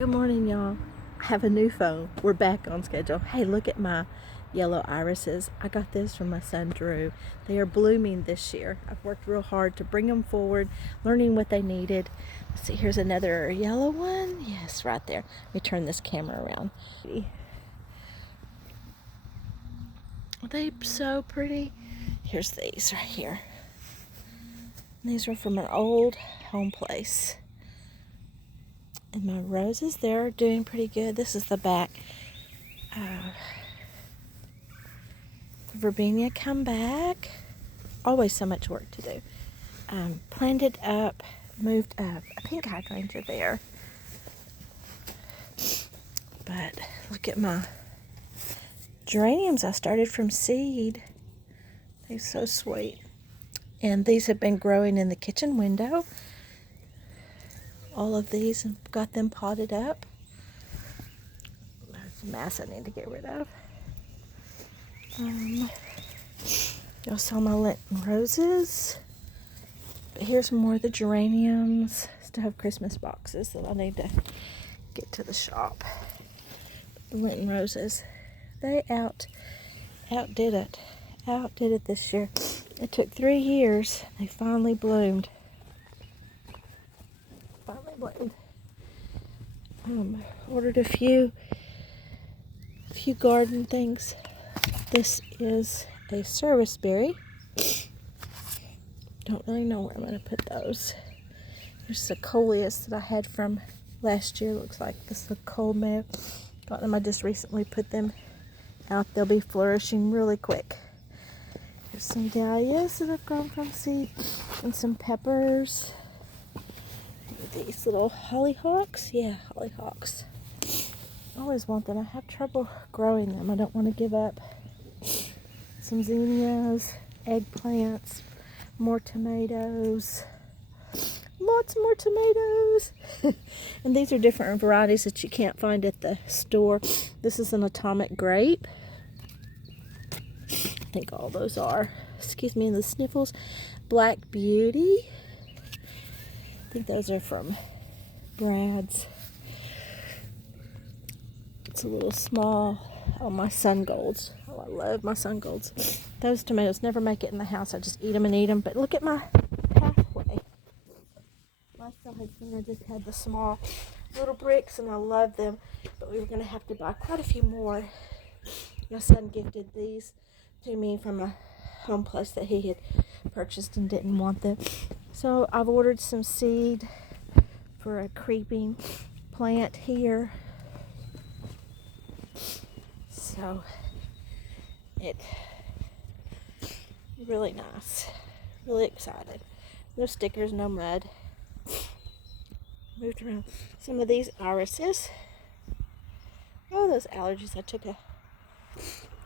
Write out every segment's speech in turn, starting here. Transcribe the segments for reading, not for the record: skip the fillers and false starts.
Good morning, y'all. I have a new phone. We're back on schedule. Hey, look at my yellow irises. I got this from my son Drew. They are blooming this year. I've worked real hard to bring them forward, learning what they needed. Let's see, here's another yellow one. Yes, right there. Let me turn this camera around. Are they so pretty? Here's these right here. These are from an old home place. And my roses, they're doing pretty good. This is the back. Verbena come back. Always so much work to do. Planted up, moved up. A pink hydrangea there. But look at my geraniums I started from seed. They're so sweet. And these have been growing in the kitchen window. All of these, and got them potted up. There's a mess I need to get rid of. Y'all saw my Lenten roses. But here's more of the geraniums. Still have Christmas boxes that I need to get to the shop. The Lenten roses, they outdid it. Outdid it this year. It took 3 years. They finally bloomed. Ordered a few garden things. This is a serviceberry. Don't really know where I'm going to put those. There's a coleus that I had from last year. Looks like this is a cold mayo. Got them. I just recently put them out. They'll be flourishing really quick. There's some dahlias that have grown from seed, and some peppers. These little hollyhocks. Yeah, hollyhocks. I always want them. I have trouble growing them. I don't want to give up. Some zinnias, eggplants, more tomatoes. Lots more tomatoes. And these are different varieties that you can't find at the store. This is an atomic grape. I think all those are. Excuse me, and the sniffles. Black Beauty. I think those are from Brad's. It's a little small. Oh, my sun golds. Oh, I love my sun golds. Those tomatoes never make it in the house. I just eat them and eat them. But look at my pathway. Last time I just had the small little bricks, and I love them. But we were going to have to buy quite a few more. My son gifted these to me from a home place that he had purchased and didn't want them. So I've ordered some seed for a creeping plant here. So it's really nice. Really excited. No stickers, no mud. Moved around some of these irises. Oh, those allergies. I took a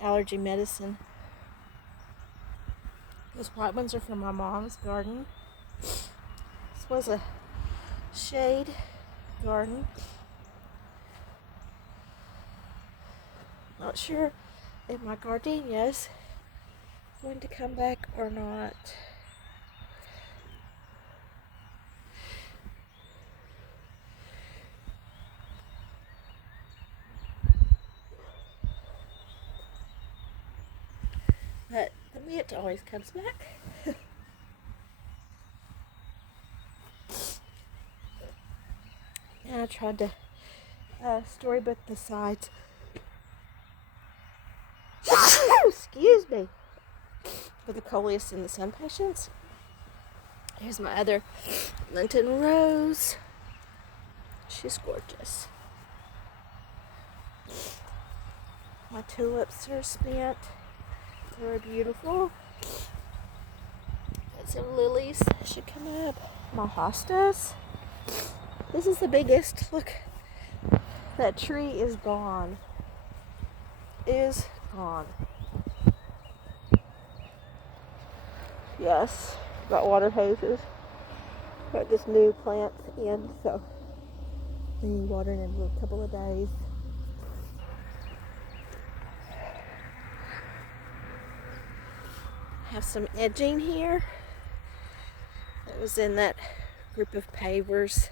allergy medicine. Those white ones are from my mom's garden. This was a shade garden. Not sure if my gardenias are going to come back or not. But the mint always comes back. And I tried to storybook the sides. Excuse me. For the coleus and the sun patients. Here's my other Lenten rose. She's gorgeous. My tulips are spent. They're beautiful. Got some lilies should come up. My hostas. This is the biggest. Look, that tree is gone. Is gone. Yes, got water hoses. Got this new plant in, so we need water in a couple of days. Have some edging here. That was in that group of pavers.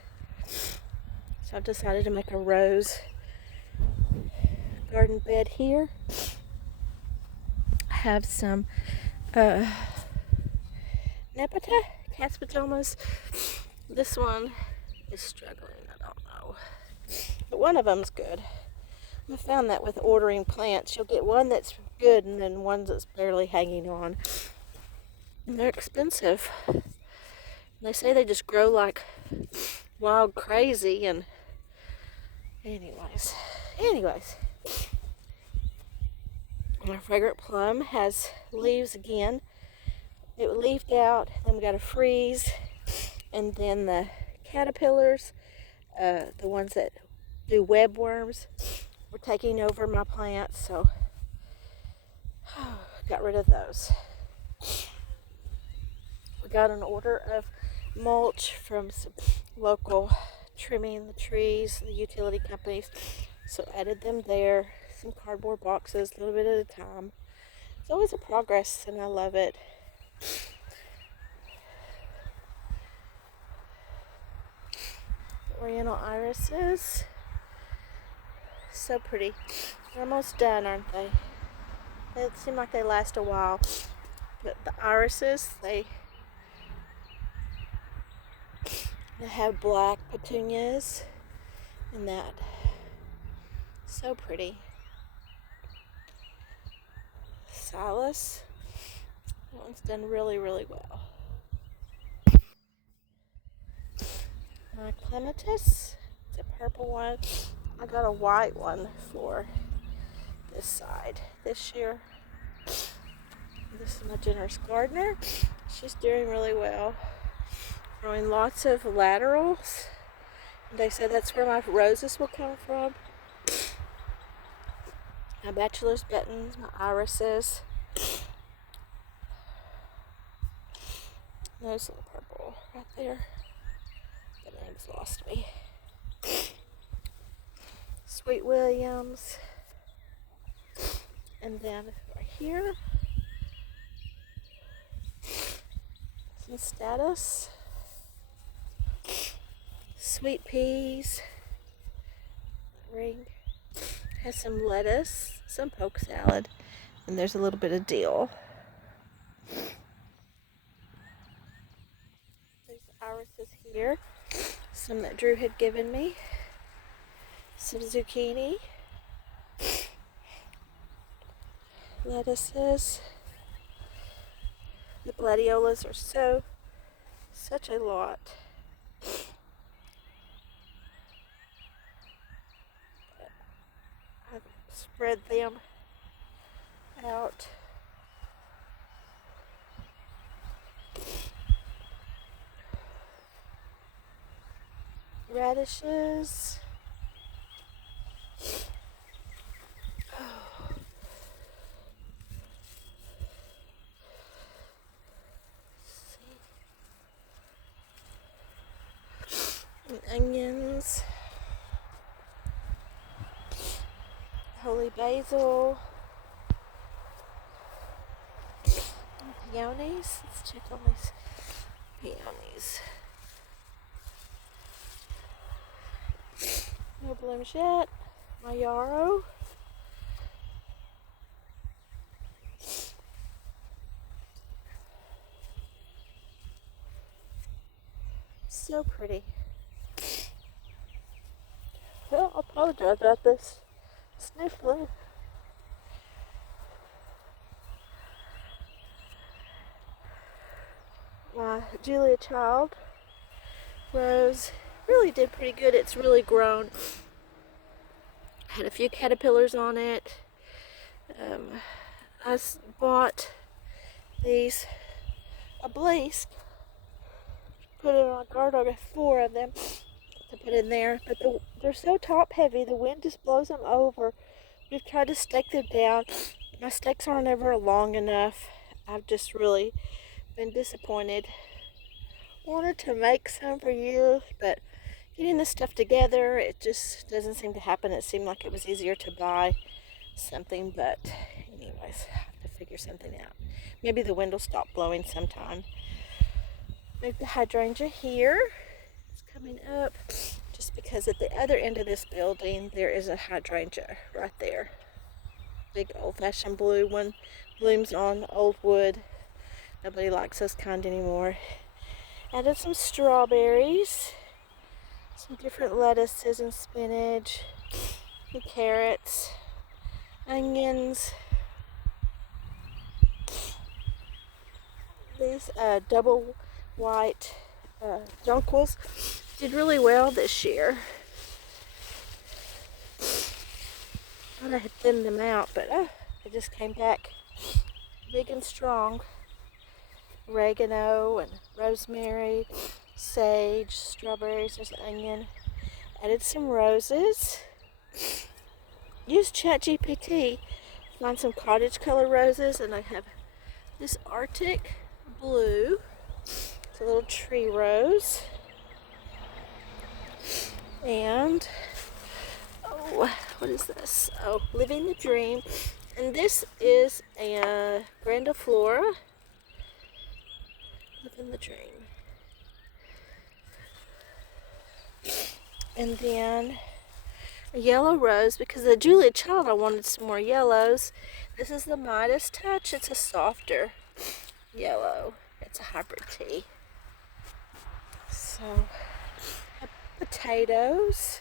So I've decided to make a rose garden bed here. I have some Nepeta, cat's pajamas. This one is struggling, I don't know. But one of them's good. I found that with ordering plants, you'll get one that's good and then one that's barely hanging on. And they're expensive. They say they just grow like wild crazy, and anyways. Our fragrant plum has leaves again. It leafed out, then we got a freeze, and then the caterpillars, the ones that do web worms, were taking over my plants, so got rid of those. We got an order of mulch from some local trimming the trees, the utility companies, so added them there. Some cardboard boxes, a little bit at a time. It's always a progress, and I love it. Oriental irises, so pretty. They're almost done, aren't they? They seem like they last a while, but the irises, they have black petunias and that. So pretty. Silas, that one's done really, really well. My clematis, it's a purple one. I got a white one for this side this year. This is my generous gardener. She's doing really well. Growing lots of laterals. They said that's where my roses will come from. My bachelor's buttons, my irises. There's a little purple right there. The name's lost me. Sweet Williams. And then right here, some status. Sweet peas. Ring. Has some lettuce, some poke salad, and there's a little bit of dill. There's irises here. Some that Drew had given me. Some zucchini. Lettuces. The gladiolas are such a lot. I've spread them out. Radishes. And onions. Holy basil. Peonies. Let's check on these peonies. No blooms yet. My yarrow. So pretty. Well, I apologize about this sniffling. My Julia Child rose really did pretty good. It's really grown. Had a few caterpillars on it. I bought these obelisk. Put it in my garden. I got 4 of them to put in there, but they're so top heavy. The wind just blows them over. We've tried to stake them down. My stakes aren't ever long enough. I've just really been disappointed. Wanted to make some for years, but getting this stuff together, it just doesn't seem to happen. It seemed like it was easier to buy something, but anyways, I have to figure something out. Maybe the wind will stop blowing sometime. Moved the hydrangea here. It's coming up. Just just because at the other end of this building there is a hydrangea right there. Big old-fashioned blue one, blooms on old wood. Nobody likes those kind anymore. Added some strawberries, some different lettuces and spinach, and carrots, onions. These double white jonquils did really well this year. Thought I had thinned them out, but they just came back big and strong. Oregano and rosemary, sage, strawberries, there's an onion. Added some roses. Used ChatGPT, find some cottage color roses, and I have this Arctic blue. It's a little tree rose. And, oh, what is this? Oh, Living the Dream. And this is a grandiflora. Living the Dream. And then a yellow rose, because the Julia Child, I wanted some more yellows. This is the Midas Touch. It's a softer yellow. It's a hybrid tea. So, potatoes.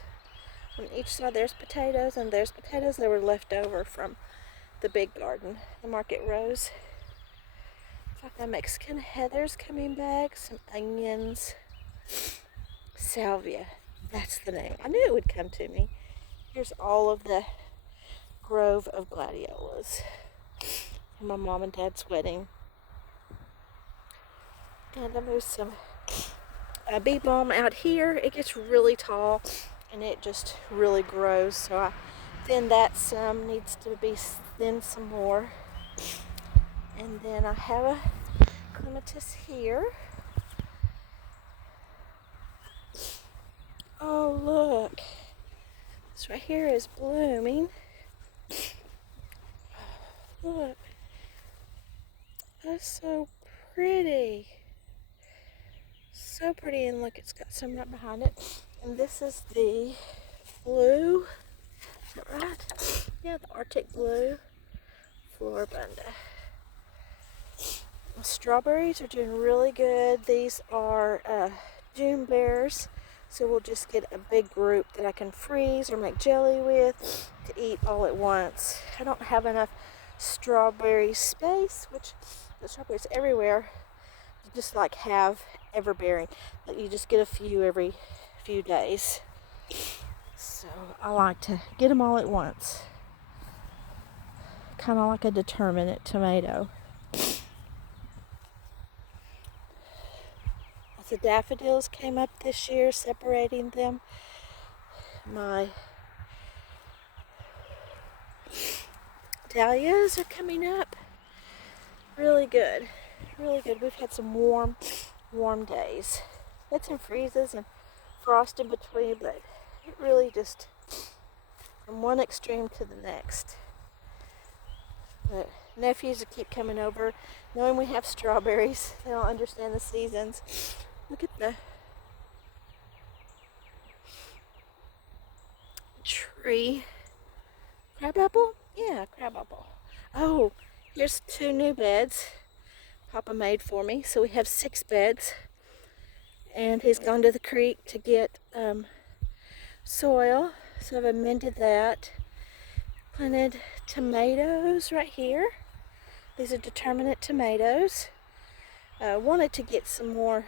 On each side there's potatoes, and there's potatoes that were left over from the big garden, the market rose. Like the Mexican heather's coming back, some onions, salvia. That's the name. I knew it would come to me. Here's all of the grove of gladiolas from my mom and dad's wedding. And I moved some bee balm out here. It gets really tall and it just really grows. So I thinned that some, needs to be thinned some more. And then I have a clematis here. Oh, look. This right here is blooming. Look. That's so pretty. So pretty, and look, it's got some right behind it. And this is the blue. Is that right? Yeah, the Arctic blue floribunda. The strawberries are doing really good. These are June bears. So we'll just get a big group that I can freeze or make jelly with to eat all at once. I don't have enough strawberry space, which the strawberries everywhere. You just like have everbearing, but you just get a few every few days. So I like to get them all at once. Kind of like a determinate tomato. The daffodils came up this year, separating them. My dahlias are coming up. Really good. Really good. We've had some warm days. Had some freezes and frost in between, but it really just from one extreme to the next. But nephews keep coming over, knowing we have strawberries. They don't understand the seasons. Look at the tree. Crabapple? Yeah, crabapple. Oh, here's 2 new beds Papa made for me. So we have 6 beds. And he's gone to the creek to get soil. So I've amended that. Planted tomatoes right here. These are determinate tomatoes. Wanted to get some more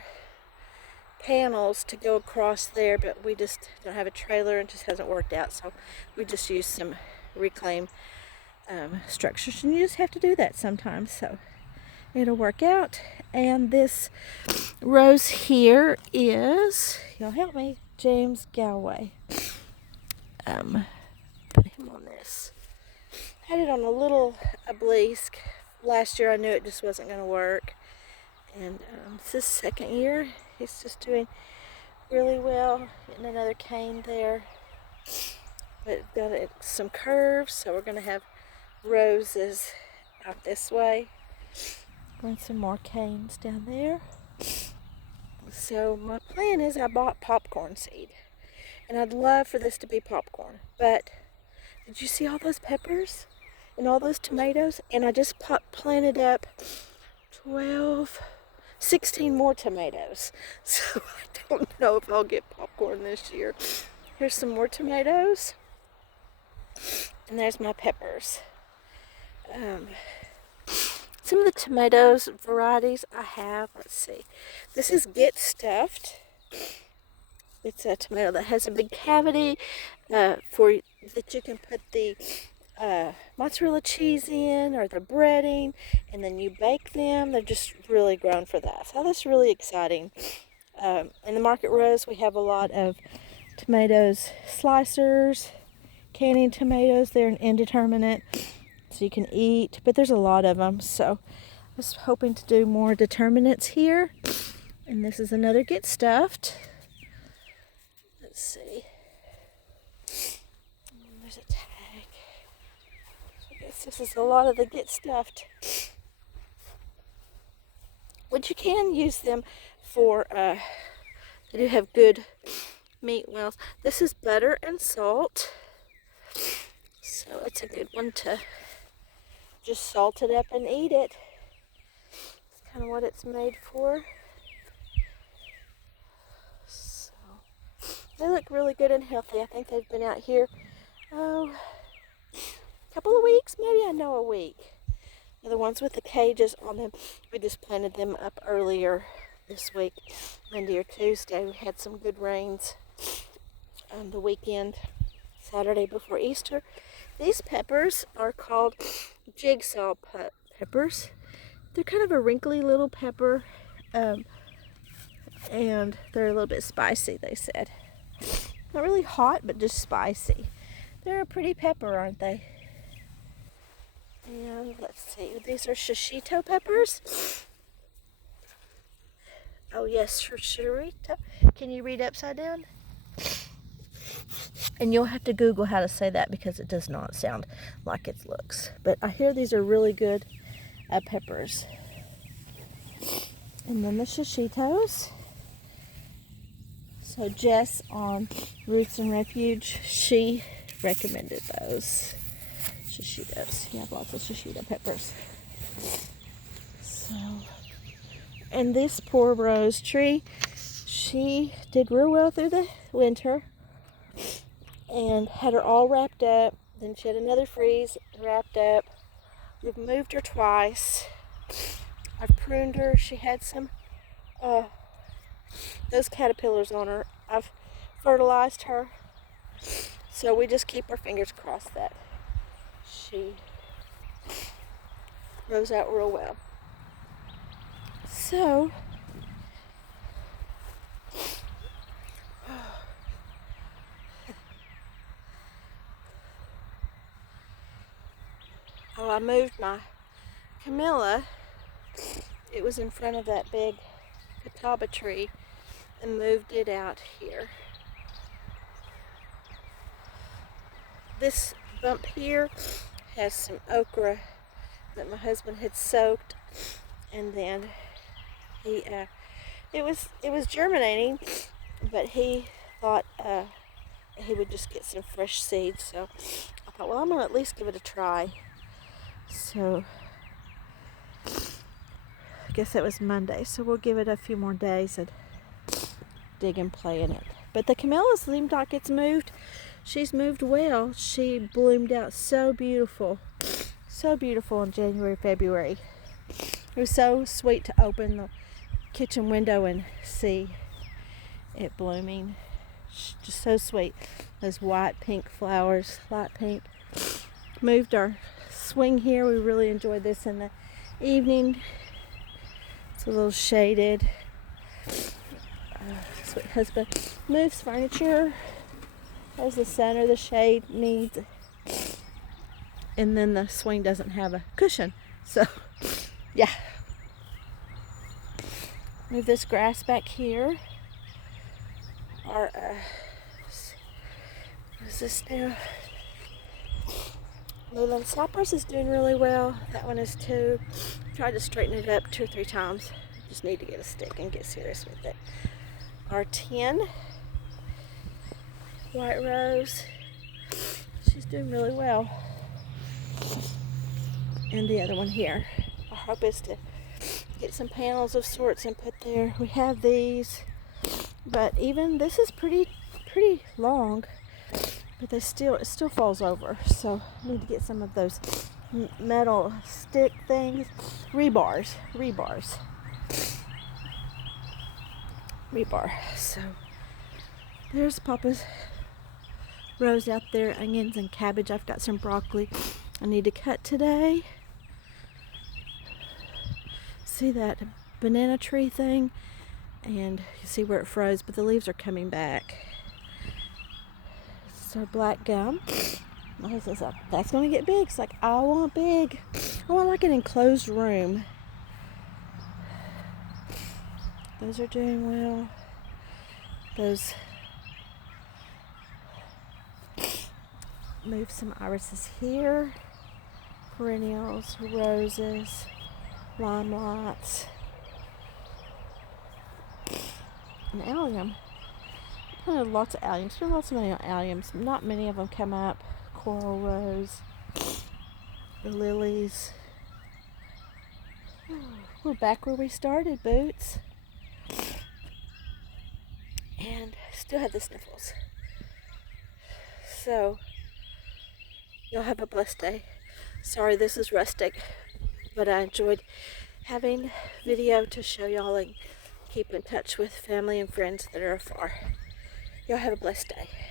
panels to go across there, but we just don't have a trailer and it just hasn't worked out, so we just use some reclaimed structures, and you just have to do that sometimes, so it'll work out. And this rose here is, y'all help me, James Galway. Put him on this. Had it on a little obelisk. Last year I knew it just wasn't going to work, and it's his 2nd year. He's just doing really well. Getting another cane there. But got some curves, so we're going to have roses out this way. Going some more canes down there. So my plan is I bought popcorn seed. And I'd love for this to be popcorn. But did you see all those peppers and all those tomatoes? And I just planted up 12, 16 more tomatoes. So I don't know if I'll get popcorn this year. Here's some more tomatoes. And there's my peppers. Some of the tomatoes varieties I have, let's see. This is Get Stuffed. It's a tomato that has a big cavity for that you can put the mozzarella cheese in or the breading, and then you bake them. They're just really grown for that. So that's really exciting. In the market rows, we have a lot of tomatoes slicers, canning tomatoes. They're an indeterminate, so you can eat, but there's a lot of them. So I was hoping to do more determinants here. And this is another Get Stuffed. Let's see. There's a tag. I guess this is a lot of the Get Stuffed. But you can use them for, they do have good meat wells. This is butter and salt. So it's a good one to just salt it up and eat it. It's kind of what it's made for. So they look really good and healthy. I think they've been out here, a couple of weeks, maybe a week. The ones with the cages on them, we just planted them up earlier this week, Monday or Tuesday. We had some good rains the weekend, Saturday before Easter. These peppers are called jigsaw peppers. They're kind of a wrinkly little pepper, and they're a little bit spicy, they said. Not really hot, but just spicy. They're a pretty pepper, aren't they? And let's see, these are shishito peppers. Oh yes, shishito. Can you read upside down? And you'll have to Google how to say that because it does not sound like it looks. But I hear these are really good peppers. And then the shishitos. So Jess on Roots and Refuge, she recommended those shishitos. You have lots of shishito peppers. So, and this poor rose tree, she did real well through the winter and had her all wrapped up. Then she had another freeze, wrapped up. We've moved her twice. I've pruned her. She had some those caterpillars on her. I've fertilized her. So we just keep our fingers crossed that she grows out real well. So I moved my Camilla. It was in front of that big catawba tree and moved it out here. This bump here has some okra that my husband had soaked, and then he it was germinating, but he thought he would just get some fresh seeds. So I thought, well, I'm gonna at least give it a try. So I guess that was Monday, so we'll give it a few more days and dig and play in it. But the camellia seems like it's moved. She's moved well. She bloomed out so beautiful in January, February. It was so sweet to open the kitchen window and see it blooming. Just so sweet. Those white pink flowers, light pink. Moved our swing here. We really enjoyed this in the evening. It's a little shaded. Sweet husband moves furniture. There's the center the shade needs. And then the swing doesn't have a cushion. So, yeah. Move this grass back here. Our, what is this now? Leyland Sloppers is doing really well. That one is too. Tried to straighten it up 2 or 3 times. Just need to get a stick and get serious with it. Our 10 white rose. She's doing really well. And the other one here. Our hope is to get some panels of sorts and put there. We have these, but even this is pretty long, but it still falls over. So I need to get some of those metal stick things, rebar. So there's Papa's rose out there, onions and cabbage. I've got some broccoli I need to cut today. See that banana tree thing? And you see where it froze, but the leaves are coming back. So black gum. My husband's like, that's going to get big. It's like, I want big. I want like an enclosed room. Those are doing well. Those, move some irises here. Perennials, roses, limelights, and allium. Planted lots of alliums. Spent lots of money on alliums. Not many of them come up. Coral rose, the lilies. We're back where we started, Boots. And still have the sniffles. So, y'all have a blessed day. Sorry this is rustic, but I enjoyed having video to show y'all and keep in touch with family and friends that are afar. Y'all have a blessed day.